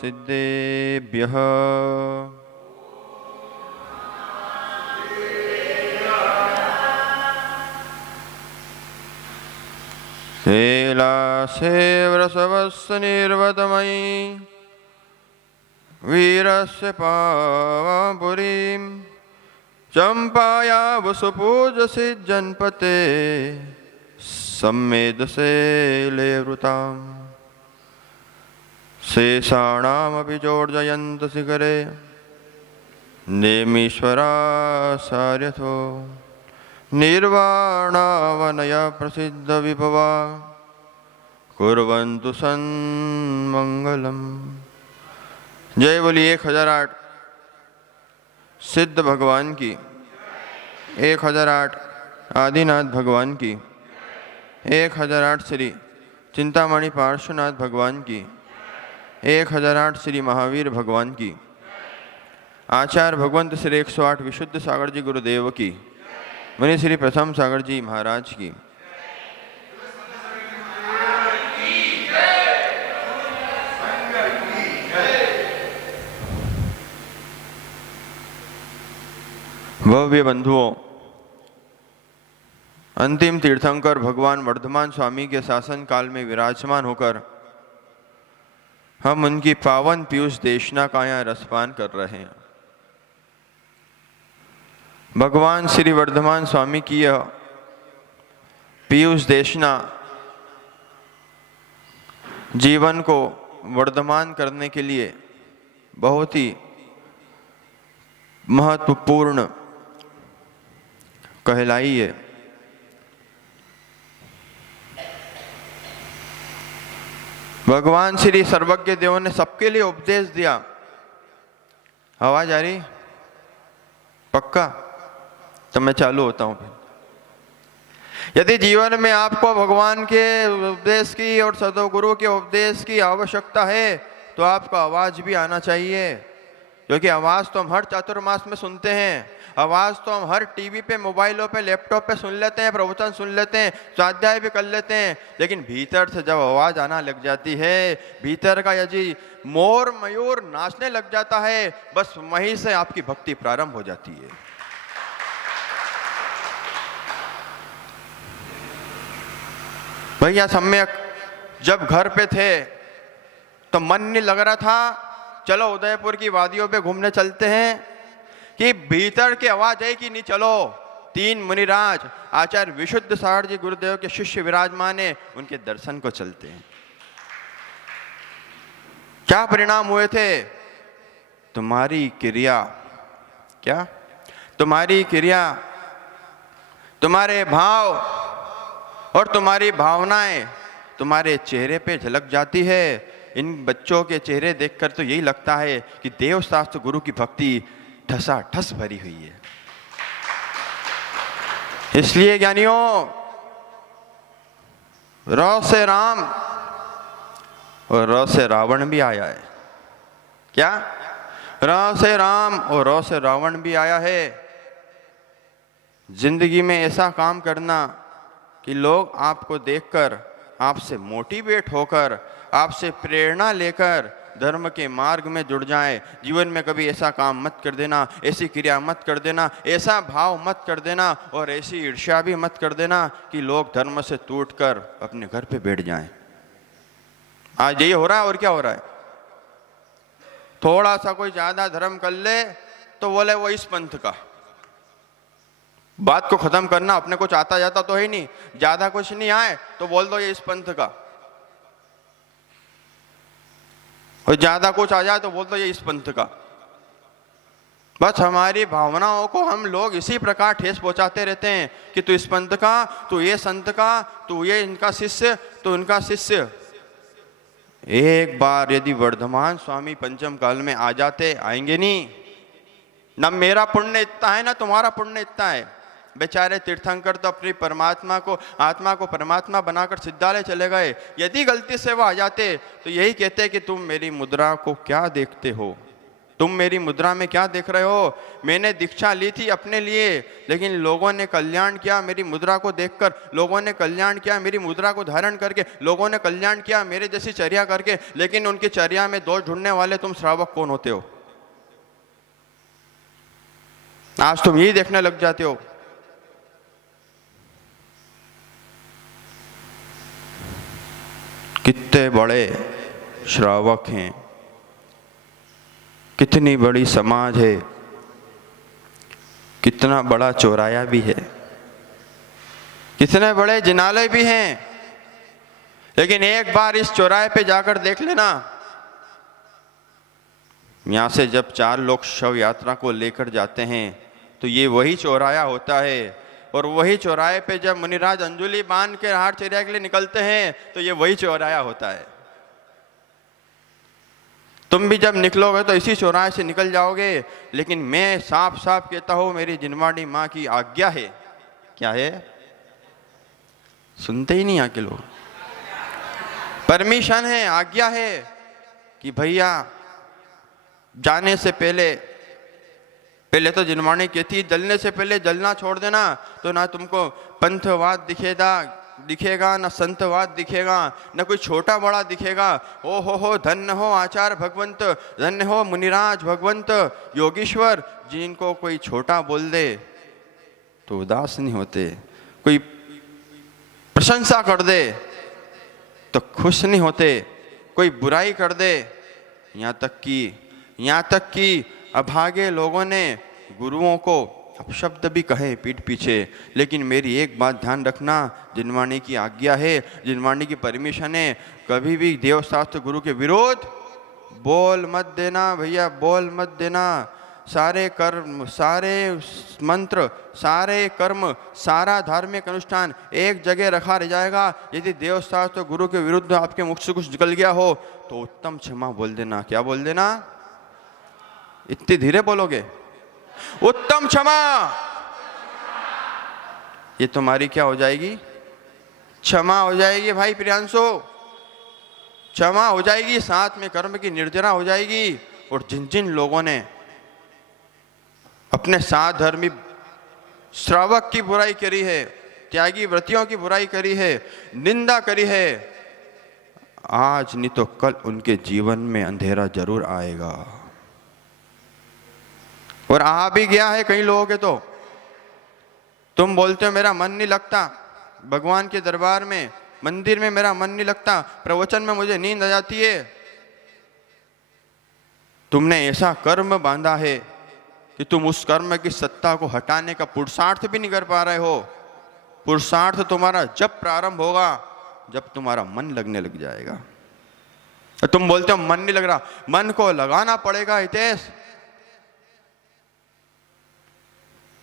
सिद्धेभ्यः। शैलासे वृषभस्य निर्वतमयी वीरस्य पावपुरीं चंपाया वसुपूजसि जनपते सम्मेदसे लेवृताम्। शेषाणामपि चोर्जयन्त शिखरे नेमीश्वरासार्यथो निर्वाणावनया प्रसिद्ध विभवा कुर्वन्तु सन्मंगलम्। जय बोलिए 1008 सिद्ध भगवान की, 1008 आदिनाथ भगवान की, 1008 श्री चिंतामणि पार्श्वनाथ भगवान की, 1008 श्री महावीर भगवान की, आचार्य भगवंत श्री 108 विशुद्ध सागर जी गुरुदेव की, मुनि श्री प्रथम सागर जी महाराज की। भव्य बंधुओं, अंतिम तीर्थंकर भगवान वर्धमान स्वामी के शासन काल में विराजमान होकर हम उनकी पावन पीयूष देशना का यहाँ रसपान कर रहे हैं। भगवान श्री वर्धमान स्वामी की यह पीयूष देशना जीवन को वर्धमान करने के लिए बहुत ही महत्वपूर्ण कहलाई है। भगवान श्री सर्वज्ञ देव ने सबके लिए उपदेश दिया। आवाज आ रही? पक्का? तो मैं चालू होता हूं फिर। यदि जीवन में आपको भगवान के उपदेश की और सद्गुरु के उपदेश की आवश्यकता है तो आपका आवाज भी आना चाहिए, क्योंकि आवाज तो हम हर चातुर्मास में सुनते हैं, आवाज तो हम हर टीवी पे, मोबाइलों पे, लैपटॉप पे सुन लेते हैं, प्रवचन सुन लेते हैं, स्वाध्याय भी कर लेते हैं, लेकिन भीतर से जब आवाज आना लग जाती है, भीतर का यदि मोर मयूर नाचने लग जाता है, बस वहीं से आपकी भक्ति प्रारंभ हो जाती है। भैया सम्यक जब घर पे थे तो मन नहीं लग रहा था, चलो उदयपुर की वादियों पे घूमने चलते हैं, कि भीतर की आवाज है कि नहीं, चलो 3 मुनिराज आचार्य विशुद्ध सागर जी गुरुदेव के शिष्य विराजमान है, उनके दर्शन को चलते हैं। क्या परिणाम हुए थे? तुम्हारी क्रिया, क्या तुम्हारी क्रिया, तुम्हारे भाव और तुम्हारी भावनाएं तुम्हारे चेहरे पे झलक जाती है। इन बच्चों के चेहरे देखकर तो यही लगता है कि देव शास्त्र गुरु की भक्ति ठसाठस भरी हुई है। इसलिए ज्ञानियों, र से राम और र से रावण भी आया है। क्या? र से राम और र से रावण भी आया है। जिंदगी में ऐसा काम करना कि लोग आपको देखकर, आपसे मोटिवेट होकर, आपसे प्रेरणा लेकर धर्म के मार्ग में जुड़ जाएं। जीवन में कभी ऐसा काम मत कर देना, ऐसी क्रिया मत कर देना, ऐसा भाव मत कर देना और ऐसी ईर्ष्या भी मत कर देना कि लोग धर्म से टूटकर अपने घर पे बैठ जाएं। आज यही हो रहा है। और क्या हो रहा है? थोड़ा सा कोई ज्यादा धर्म कर ले तो बोले वो इस पंथ का। बात को खत्म करना, अपने कुछ आता जाता तो है नहीं, ज्यादा कुछ नहीं आए तो बोल दो ये इस पंथ का, और ज्यादा कुछ आ जाए तो बोल दो ये इस पंथ का। बस हमारी भावनाओं को हम लोग इसी प्रकार ठेस पहुंचाते रहते हैं कि तू इस पंथ का, तू ये संत का, तू ये इनका शिष्य, तू इनका शिष्य। एक बार यदि वर्धमान स्वामी पंचम काल में आ जाते, आएंगे नहीं, न मेरा पुण्य इतना है, न तुम्हारा पुण्य इतना है। बेचारे तीर्थंकर तो अपनी परमात्मा को, आत्मा को परमात्मा बनाकर सिद्धालय चले गए। यदि गलती से वो आ जाते तो यही कहते कि तुम मेरी मुद्रा को क्या देखते हो, तुम मेरी मुद्रा में क्या देख रहे हो? मैंने दीक्षा ली थी अपने लिए, लेकिन लोगों ने कल्याण किया मेरी मुद्रा को देखकर, लोगों ने कल्याण किया मेरी मुद्रा को धारण करके, लोगों ने कल्याण किया मेरे जैसी चर्या करके, लेकिन उनकी चर्या में दोष ढूंढने वाले तुम श्रावक कौन होते हो? आज तुम यही देखने लग जाते हो। कितने बड़े श्रावक हैं, कितनी बड़ी समाज है, कितना बड़ा चौराया भी है, कितने बड़े जिनालय भी हैं, लेकिन एक बार इस चौराहे पे जाकर देख लेना, यहां से जब 4 लोग शव यात्रा को लेकर जाते हैं तो ये वही चौराया होता है, और वही चौराहे पे जब मुनिराज अंजुलि बांध के हार चर्या के लिए निकलते हैं तो ये वही चौराया होता है। तुम भी जब निकलोगे तो इसी चौराहे से निकल जाओगे, लेकिन मैं साफ साफ कहता हूं मेरी जिनवाड़ी माँ की आज्ञा है। क्या है? सुनते ही नहीं यहाँ के लोग। परमिशन है, आज्ञा है कि भैया जाने से पहले तो जिनवाणी कहती जलने से पहले जलना छोड़ देना, तो ना तुमको पंथवाद दिखेगा ना संतवाद दिखेगा, ना कोई छोटा बड़ा दिखेगा। ओ हो धन्य हो आचार्य भगवंत, धन्य हो मुनिराज भगवंत योगीश्वर, जिनको कोई छोटा बोल दे तो उदास नहीं होते, कोई प्रशंसा कर दे तो खुश नहीं होते, कोई बुराई कर दे, यहाँ तक कि अभागे लोगों ने गुरुओं को अपशब्द भी कहे पीठ पीछे। लेकिन मेरी एक बात ध्यान रखना, जिनवाणी की आज्ञा है, जिनवाणी की परमिशन है, कभी भी देवशास्त्र गुरु के विरोध बोल मत देना भैया, बोल मत देना। सारे कर्म, सारे मंत्र, सारे कर्म, सारा धार्मिक अनुष्ठान एक जगह रखा रह जाएगा। यदि देवशास्त्र गुरु के विरुद्ध आपके मुख से कुछ निकल गया हो तो उत्तम क्षमा बोल देना। क्या बोल देना? इतनी धीरे बोलोगे? उत्तम क्षमा। ये तुम्हारी क्या हो जाएगी? क्षमा हो जाएगी भाई प्रियांशु, क्षमा हो जाएगी, साथ में कर्म की निर्जरा हो जाएगी। और जिन जिन लोगों ने अपने साथ धर्मी श्रावक की बुराई करी है, त्यागी व्रतियों की बुराई करी है, निंदा करी है, आज नहीं तो कल उनके जीवन में अंधेरा जरूर आएगा। और आ भी गया है कई लोगों के। तो तुम बोलते हो मेरा मन नहीं लगता भगवान के दरबार में, मंदिर में मेरा मन नहीं लगता, प्रवचन में मुझे नींद आ जाती है। तुमने ऐसा कर्म बांधा है कि तुम उस कर्म की सत्ता को हटाने का पुरुषार्थ भी नहीं कर पा रहे हो। पुरुषार्थ तुम्हारा जब प्रारंभ होगा जब तुम्हारा मन लगने लग जाएगा। तो तुम बोलते हो मन नहीं लग रहा, मन को लगाना पड़ेगा हितेश।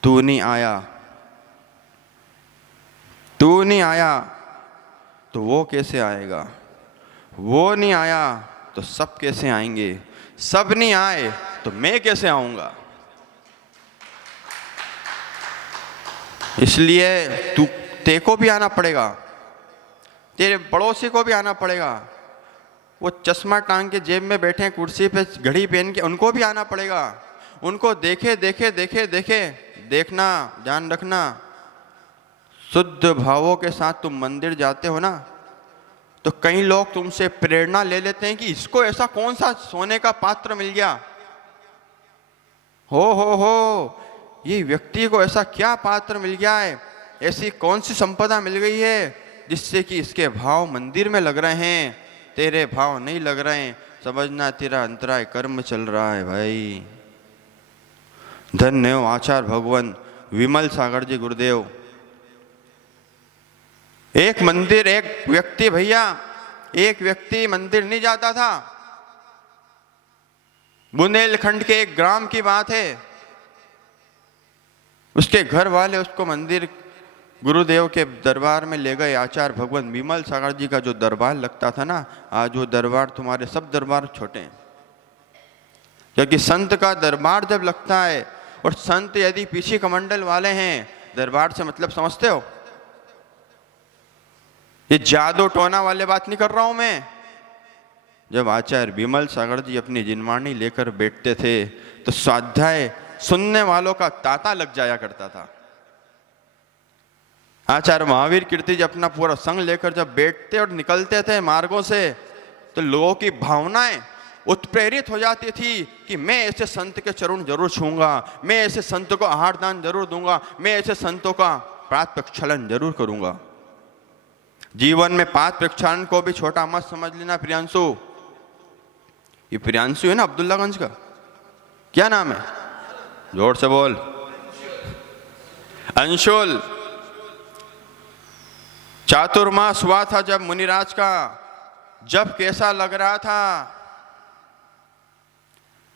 तू नहीं आया तो वो कैसे आएगा? वो नहीं आया तो सब कैसे आएंगे? सब नहीं आए तो मैं कैसे आऊंगा? इसलिए तेको भी आना पड़ेगा, तेरे पड़ोसी को भी आना पड़ेगा, वो चश्मा टांग के जेब में बैठे कुर्सी पे घड़ी पहन के उनको भी आना पड़ेगा। उनको देखे देखना, ध्यान रखना। शुद्ध भावों के साथ तुम मंदिर जाते हो ना, तो कई लोग तुमसे प्रेरणा ले लेते हैं कि इसको ऐसा कौन सा सोने का पात्र मिल गया, हो ये व्यक्ति को ऐसा क्या पात्र मिल गया है, ऐसी कौन सी संपदा मिल गई है जिससे कि इसके भाव मंदिर में लग रहे हैं, तेरे भाव नहीं लग रहे हैं। समझना तेरा अंतराय कर्म चल रहा है भाई। धन्य हो आचार्य भगवान विमल सागर जी गुरुदेव। एक व्यक्ति मंदिर नहीं जाता था। बुंदेलखंड के एक ग्राम की बात है। उसके घर वाले उसको मंदिर गुरुदेव के दरबार में ले गए। आचार्य भगवान विमल सागर जी का जो दरबार लगता था ना, आज वो दरबार तुम्हारे सब दरबार छोटे हैं। क्योंकि संत का दरबार जब लगता है, और संत यदि पीछे कमंडल वाले हैं, दरबार से मतलब समझते हो? ये जादू टोना वाले बात नहीं कर रहा हूं मैं। जब आचार्य विमल सागर जी अपनी जिनवाणी लेकर बैठते थे तो स्वाध्याय सुनने वालों का तांता लग जाया करता था। आचार्य महावीर कीर्ति जी अपना पूरा संग लेकर जब बैठते और निकलते थे मार्गों से तो लोगों की भावनाएं उत्प्रेरित हो जाती थी कि मैं ऐसे संत के चरण जरूर छूंगा, मैं ऐसे संत को आहार दान जरूर दूंगा, मैं ऐसे संतों का पाद प्रक्षालन जरूर करूंगा। जीवन में पाद प्रक्षालन को भी छोटा मत समझ लेना प्रियांशु। ये प्रियांशु है ना अब्दुल्लागंज का, क्या नाम है? जोर से बोल। अंशुल। चातुर्मास हुआ था जब मुनिराज का, जब कैसा लग रहा था।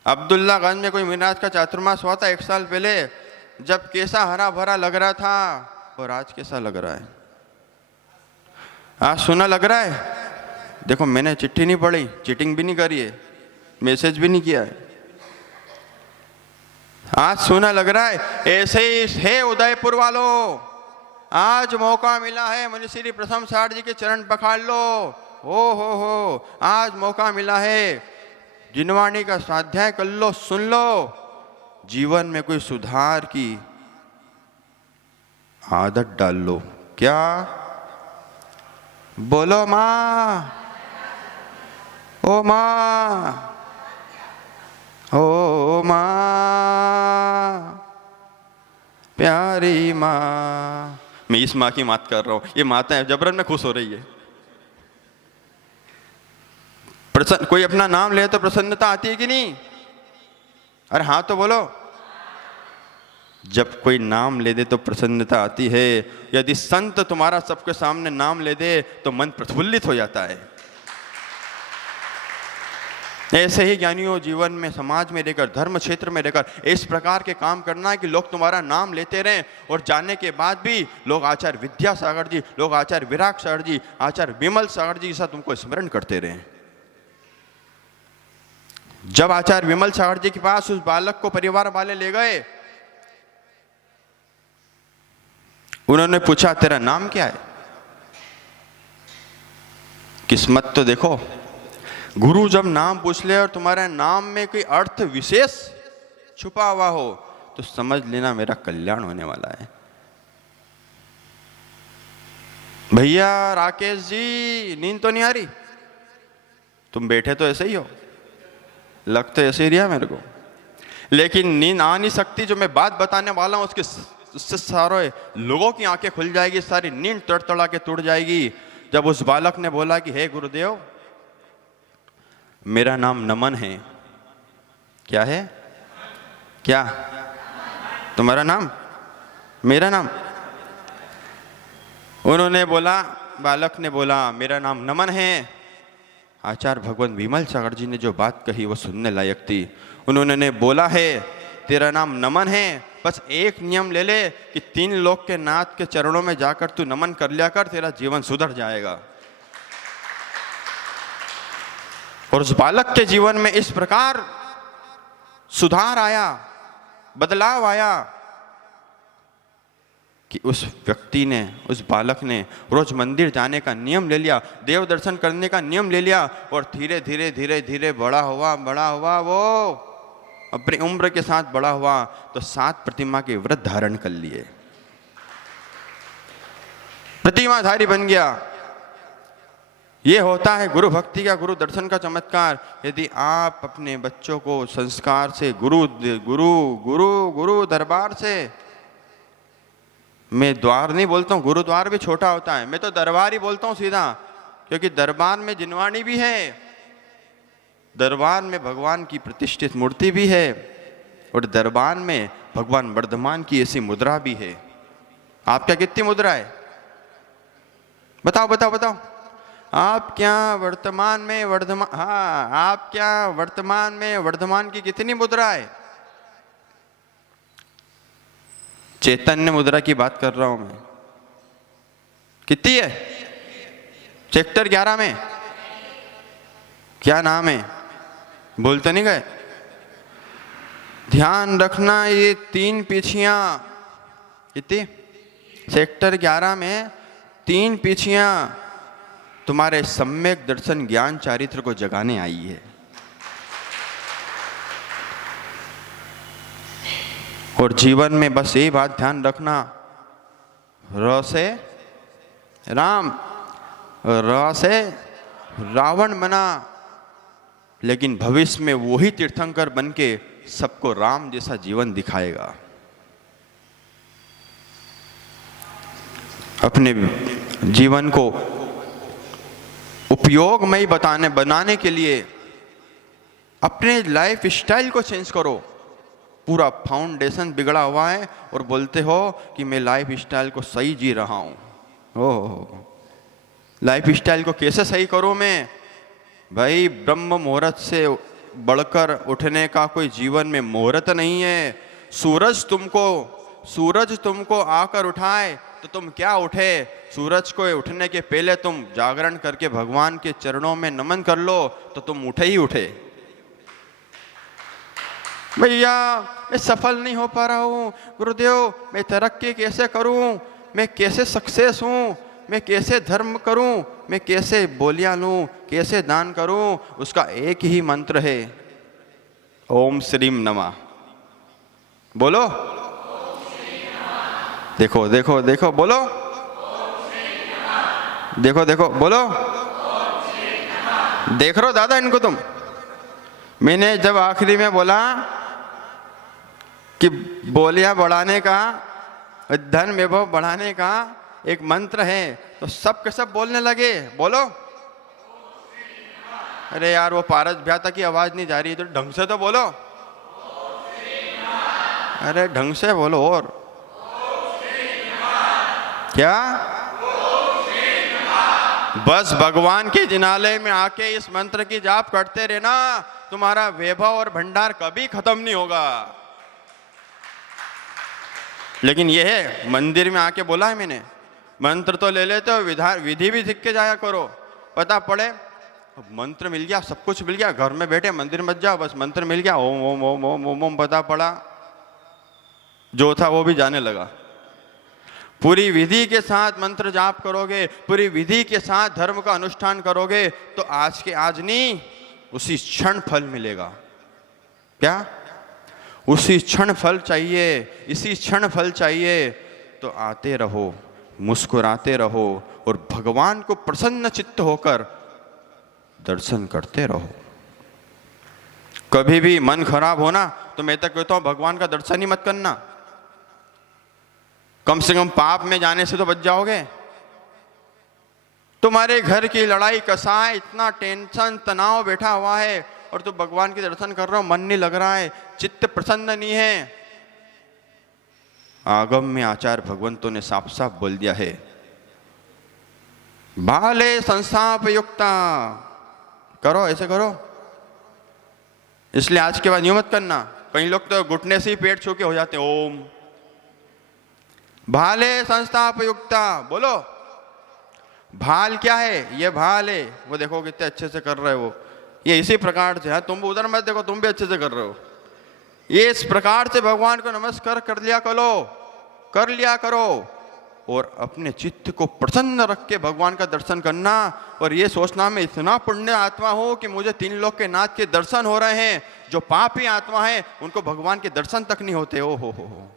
अब्दुल्लागंज में कोई मुनिराज का चातुर्मास हुआ था 1 साल पहले, जब कैसा हरा भरा लग रहा था, और आज कैसा लग रहा है? आज सुना लग रहा है। देखो मैंने चिट्ठी नहीं पढ़ी, चीटिंग भी नहीं करी है, मैसेज भी नहीं किया है। आज सुना लग रहा है। ऐसे ही है उदयपुर वालों, आज मौका मिला है मुनिश्री प्रथम साठ जी के चरण पखाड़ लो। हो आज मौका मिला है, जिनवाणी का स्वाध्याय कर लो, सुन लो, जीवन में कोई सुधार की आदत डाल लो। क्या बोलो माँ? ओ माँ, ओ माँ, प्यारी माँ। मैं इस माँ की बात कर रहा हूं, ये माता जबरन में खुश हो रही है। कोई अपना नाम ले तो प्रसन्नता आती है कि नहीं? अरे हाँ तो बोलो। जब कोई नाम ले दे तो प्रसन्नता आती है। यदि संत तुम्हारा सबके सामने नाम ले दे तो मन प्रफुल्लित हो जाता है। ऐसे ही ज्ञानियों जीवन में, समाज में रहकर, धर्म क्षेत्र में रहकर इस प्रकार के काम करना है कि लोग तुम्हारा नाम लेते रहें और जाने के बाद भी लोग आचार्य विद्यासागर जी, लोग आचार्य विराग सागर जी, आचार्य विमल सागर जी के साथ तुमको स्मरण करते रहें। जब आचार्य विमल सागर जी के पास उस बालक को परिवार वाले ले गए, उन्होंने पूछा तेरा नाम क्या है? किस्मत तो देखो, गुरु जब नाम पूछ ले और तुम्हारे नाम में कोई अर्थ विशेष छुपा हुआ हो तो समझ लेना मेरा कल्याण होने वाला है। भैया राकेश जी, नींद तो नहीं आ रही? तुम बैठे तो ऐसे ही हो, लग तो ऐसे ही रहा मेरे को, लेकिन नींद आ नहीं सकती। जो मैं बात बताने वाला हूं उससे सारे लोगों की आंखें खुल जाएगी, सारी नींद तड़तड़ा के टूट जाएगी। जब उस बालक ने बोला कि हे गुरुदेव, मेरा नाम नमन है। क्या है? क्या तुम्हारा नाम? मेरा नाम? उन्होंने बोला, बालक ने बोला मेरा नाम नमन है। आचार्य भगवान विमल सागर जी ने जो बात कही वो सुनने लायक थी। उन्होंने बोला है तेरा नाम नमन है, बस एक नियम ले ले कि 3 लोक के नाथ के चरणों में जाकर तू नमन कर लिया कर, तेरा जीवन सुधर जाएगा। और उस बालक के जीवन में इस प्रकार सुधार आया, बदलाव आया कि उस व्यक्ति ने, उस बालक ने रोज मंदिर जाने का नियम ले लिया, देव दर्शन करने का नियम ले लिया, और धीरे धीरे धीरे धीरे बड़ा हुआ वो अपनी उम्र के साथ बड़ा हुआ तो 7 प्रतिमा के व्रत धारण कर लिए, प्रतिमाधारी बन गया। ये होता है गुरु भक्ति का, गुरु दर्शन का चमत्कार। यदि आप अपने बच्चों को संस्कार से, गुरु गुरु गुरु गुरु दरबार से, मैं द्वार नहीं बोलता हूँ, गुरुद्वार भी छोटा होता है, मैं तो दरबार ही बोलता हूँ सीधा, क्योंकि दरबार में जिनवाणी भी है, दरबार में भगवान की प्रतिष्ठित मूर्ति भी है, और दरबार में भगवान वर्धमान की ऐसी मुद्रा भी है। आपका कितनी मुद्रा है? बताओ बताओ बताओ। आप क्या वर्तमान में वर्धमान की कितनी मुद्रा है? चैतन्य मुद्रा की बात कर रहा हूं मैं। कितनी है? सेक्टर 11 में क्या नाम है? बोल तो नहीं गए? ध्यान रखना, ये 3 पीछियां, कितनी? सेक्टर 11 में 3 पीछियां, तो तुम्हारे सम्यक दर्शन ज्ञान चारित्र को जगाने आई है। और जीवन में बस ये बात ध्यान रखना, र से राम, र से रावण बना, लेकिन भविष्य में वही तीर्थंकर बन के सबको राम जैसा जीवन दिखाएगा। अपने जीवन को उपयोगमय बनाने के लिए अपने लाइफ स्टाइल को चेंज करो। पूरा फाउंडेशन बिगड़ा हुआ है और बोलते हो कि मैं लाइफ स्टाइल को सही जी रहा हूँ। ओह, लाइफ स्टाइल को कैसे सही करूँ मैं? भाई, ब्रह्म मुहूर्त से बढ़कर उठने का कोई जीवन में मुहूर्त नहीं है। सूरज तुमको आकर उठाए तो तुम क्या उठे? सूरज को उठने के पहले तुम जागरण करके भगवान के चरणों में नमन कर लो तो तुम उठे ही उठे। भैया, मैं सफल नहीं हो पा रहा हूँ गुरुदेव, मैं तरक्की कैसे करूँ, मैं कैसे सक्सेस हूँ, मैं कैसे धर्म करूँ, मैं कैसे बोलियाँ लूँ, कैसे दान करूँ? उसका एक ही मंत्र है, ओम श्रीम नमः। बोलो, देखो देखो देखो, बोलो, देखो देखो, बोलो। देख रहे हो दादा इनको तुम? मैंने जब आखिरी में बोला कि बोलियां बढ़ाने का, धन वैभव बढ़ाने का एक मंत्र है, तो सब के सब बोलने लगे। बोलो। अरे यार, वो पारस भ्याता की आवाज नहीं जा रही, तो ढंग से तो बोलो। अरे ढंग से बोलो। और क्या? बस भगवान के जिनालय में आके इस मंत्र की जाप करते रहना, तुम्हारा वैभव और भंडार कभी खत्म नहीं होगा। लेकिन यह है, मंदिर में आके बोला है मैंने, मंत्र तो ले लेते हो, विधि भी सीख के जाया करो। पता पड़े मंत्र मिल गया, सब कुछ मिल गया, घर में बैठे मंदिर मत जाओ, बस मंत्र मिल गया, ओम ओम ओम ओम ओम ओम, पता पड़ा जो था वो भी जाने लगा। पूरी विधि के साथ मंत्र जाप करोगे, पूरी विधि के साथ धर्म का अनुष्ठान करोगे, तो आज के आज नहीं, उसी क्षण फल मिलेगा। क्या? उसी क्षण फल चाहिए, इसी क्षण फल चाहिए। तो आते रहो, मुस्कुराते रहो और भगवान को प्रसन्न चित्त होकर दर्शन करते रहो। कभी भी मन खराब होना तो मैं तो कहता हूं भगवान का दर्शन ही मत करना। कम से कम पाप में जाने से तो बच जाओगे। तुम्हारे घर की लड़ाई कसाय, इतना टेंशन तनाव बैठा हुआ है और तुम भगवान के दर्शन कर रहे हो, मन नहीं लग रहा है, चित्त प्रसन्न नहीं है। आगम में आचार्य भगवंतों ने साफ साफ बोल दिया है, भाले संस्थापयुक्ता करो, ऐसे करो। इसलिए आज के बाद यूं मत करना। कई लोग तो घुटने से ही पेट छू के हो जाते, ओम भाले संस्थापयुक्ता। बोलो, भाल क्या है? ये भाल है, वो देखो कितने अच्छे से कर रहे हो, ये इसी प्रकार से है। तुम उधर मत देखो, तुम भी अच्छे से कर रहे हो। ये इस प्रकार से भगवान को नमस्कार कर लिया करो और अपने चित्त को प्रसन्न रख के भगवान का दर्शन करना। और ये सोचना मैं इतना पुण्य आत्मा हूं कि मुझे 3 लोक के नाथ के दर्शन हो रहे हैं। जो पापी आत्मा है उनको भगवान के दर्शन तक नहीं होते। ओ हो।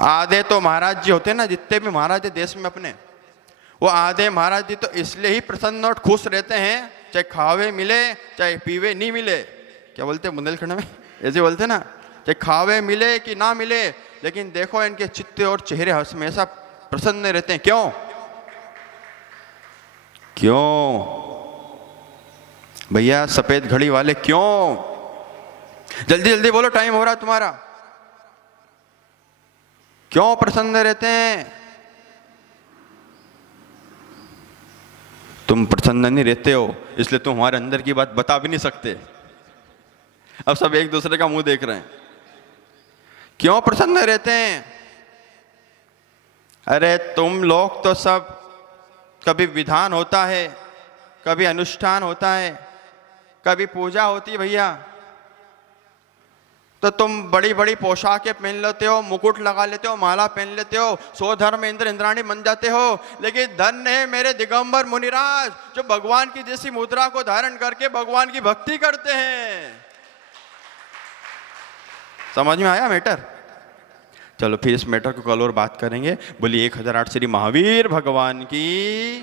आधे तो महाराज जी होते ना, जितने भी महाराज है देश में अपने, वो आधे महाराज जी तो इसलिए ही प्रसन्न और खुश रहते हैं, चाहे खावे मिले चाहे पीवे नहीं मिले। क्या बोलते हैं बुंदेलखंड में? ऐसे बोलते ना, चाहे खावे मिले कि ना मिले, लेकिन देखो इनके चित्त और चेहरे हमेशा प्रसन्न रहते हैं। क्यों? भैया सफेद घड़ी वाले, क्यों? जल्दी जल्दी बोलो, टाइम हो रहा है तुम्हारा। क्यों प्रसन्न रहते हैं? तुम प्रसन्न नहीं रहते हो, इसलिए तुम हमारे अंदर की बात बता भी नहीं सकते। अब सब एक दूसरे का मुंह देख रहे हैं। क्यों प्रसन्न रहते हैं? अरे तुम लोग तो सब, कभी विधान होता है, कभी अनुष्ठान होता है, कभी पूजा होती है भैया, तो तुम बड़ी बड़ी पोशाकें पहन लेते हो, मुकुट लगा लेते हो, माला पहन लेते हो, स्वधर्म इंद्र इंद्राणी बन जाते हो, लेकिन धन्य है मेरे दिगंबर मुनिराज जो भगवान की जैसी मुद्रा को धारण करके भगवान की भक्ति करते हैं। समझ में आया मैटर? चलो फिर इस मैटर को कल और बात करेंगे। बोलिए 1008 श्री महावीर भगवान की।